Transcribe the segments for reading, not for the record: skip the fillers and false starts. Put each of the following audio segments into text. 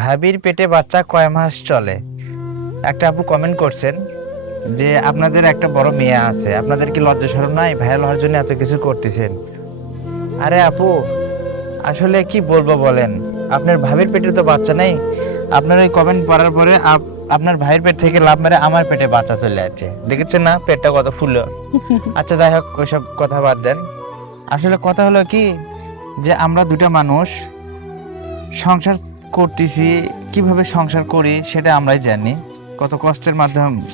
ভাবির পেটে বাচ্চা কয় মাস চলে? একটা আপু কমেন্ট করছেন যে আপনাদের একটা বড় মেয়ে আছে, আপনাদের কি লজ্জা শরম নাই? ভাইরাল হওয়ার জন্য এত কিছু করতেছেন। আরে আপু, আসলে কি বলবো বলেন, আপনার ভাবির পেটে তো বাচ্চা নেই। আপনার ওই কমেন্ট পড়ার পরে আপনার ভাইয়ের পেট থেকে লাভ মেরে আমার পেটে বাচ্চা চলে যাচ্ছে, দেখেছেন না পেটটা কত ফুলো? আচ্ছা যাই হোক, ওইসব কথা বাদ দেন। আসলে কথা হলো কি, যে আমরা দুটা মানুষ সংসার করতেছি, কিভাবে সংসার করি সেটা আমরাই জানি। কত কষ্টের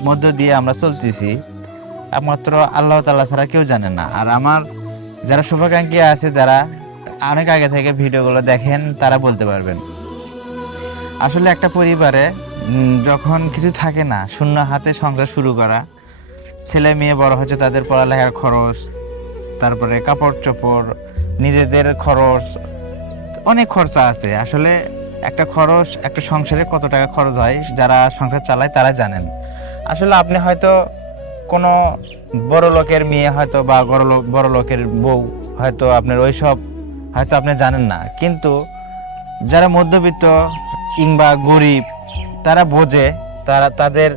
মধ্য দিয়ে আমরা চলতেছি, একমাত্র আল্লাহ তাআলা ছাড়া কেউ জানে না। আর আমার যারা শুভাকাঙ্ক্ষী আছে, যারা অনেক আগে থেকে ভিডিওগুলো দেখেন, তারা বলতে পারবেন। আসলে একটা পরিবারে যখন কিছু থাকে না, শূন্য হাতে সংসার শুরু করা, ছেলে মেয়ে বড় হচ্ছে, তাদের পড়ালেখার খরচ, তারপরে কাপড় চোপড়, নিজেদের খরচ, অনেক খরচা আছে। আসলে একটা খরচ, একটা সংসারে কত টাকা খরচ হয়, যারা সংসার চালায় তারা জানেন। আসলে আপনি হয়তো কোনো বড় লোকের মেয়ে হয়তো, বা বড় লোকের বউ হয়তো, আপনার ওইসব হয়তো আপনি জানেন না, কিন্তু যারা মধ্যবিত্ত কিংবা গরিব, তারা বোঝে, তাদের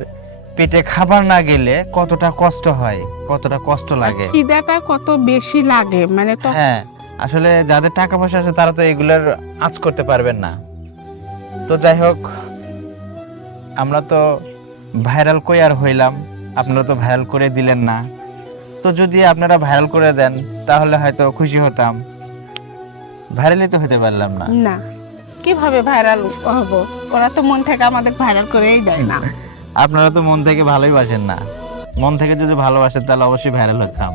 পেটে খাবার না গেলে কতটা কষ্ট হয়, কতটা কষ্ট লাগে, খিদাটা কত বেশি লাগে, মানে তো হ্যাঁ। আসলে যাদের টাকা পয়সা আছে তারা তো এগুলোর আঁচ করতে পারবেন না। তো যাই হোক, আমরা তো ভাইরাল কই আর হইলাম, আপনারা তো ভাইরাল করে দিলেন না। তো যদি আপনারা ভাইরাল করে দেন তাহলে হয়তো খুশি হতাম, ভাইরালই তো হতে পারলাম না। না, কিভাবে ভাইরাল হব? ওরা তো মন থেকে আমাদের ভাইরাল করেই দেয় না। আপনারা তো মন থেকে ভালোই বাসেন না, মন থেকে যদি ভালোবাসেন তাহলে অবশ্যই ভাইরাল হতাম।